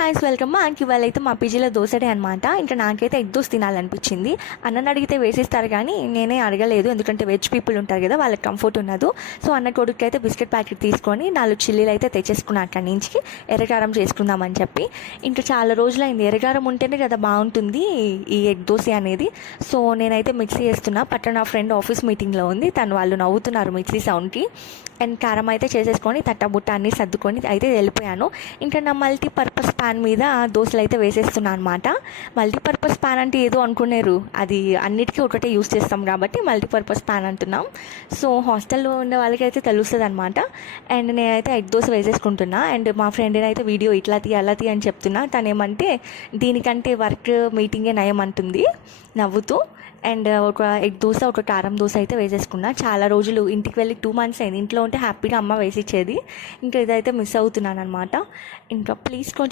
Guys, welcome back. ఇవాళ అయితే మా పీజీలో దోశడే అనమాట. ఇంకా నాకైతే ఎగ్ దోశ తినాలనిపించింది. అన్నని అడిగితే వేసిస్తారు కానీ నేనే అడగలేదు, ఎందుకంటే వెజ్ పీపుల్ ఉంటారు కదా, వాళ్ళకి కంఫర్ట్ ఉండదు. సో అన్న కొడుకు అయితే బిస్కెట్ ప్యాకెట్ తీసుకొని 4 చిల్లీలు అయితే తెచ్చేసుకున్నా అక్కడి నుంచి, ఎర్రకారం చేసుకుందామని చెప్పి. ఇంకా చాలా రోజులైంది, ఎర్రకారం ఉంటేనే కదా బాగుంటుంది ఈ ఎగ్ దోశ అనేది. సో నేనైతే మిక్సీ చేస్తున్నా. పక్కన నా ఫ్రెండ్ ఆఫీస్ మీటింగ్లో ఉంది, వాళ్ళు నవ్వుతున్నారు మిక్సీ సౌండ్కి. అండ్ కారం అయితే చేసేసుకొని తట్టబుట్ట అన్నీ సర్దుకొని అయితే వెళ్ళిపోయాను. ఇంకా నా మల్టీపర్పస్ ప్యాన్ మీద దోశలు అయితే వేసేస్తున్నాను అనమాట. మల్టీపర్పస్ ప్యాన్ అంటే ఏదో అనుకునేరు, అది అన్నిటికీ ఒకటే యూస్ చేస్తాం కాబట్టి మల్టీపర్పస్ ప్యాన్ అంటున్నాం. సో హాస్టల్లో ఉండే వాళ్ళకి అయితే తెలుస్తుంది అనమాట. అండ్ నేనైతే ఎగ్ దోశ వేసేసుకుంటున్నా. అండ్ మా ఫ్రెండ్ని అయితే వీడియో ఇట్లా తీ అలా తీ అని చెప్తున్నా. తను ఏమంటే దీనికంటే వర్క్ మీటింగే నయం అంటుంది నవ్వుతూ. అండ్ ఒక ఎగ్ దోశ, ఒక కారం దోశ అయితే వేసేసుకున్నా. చాలా రోజులు, ఇంటికి వెళ్ళి 2 months అయింది. ఇంట్లో ఉంటే హ్యాపీగా అమ్మ వేసిచ్చేది, ఇంకా ఇదైతే మిస్ అవుతున్నాను అనమాట. ఇంకా ప్లీజ్ కొంచెం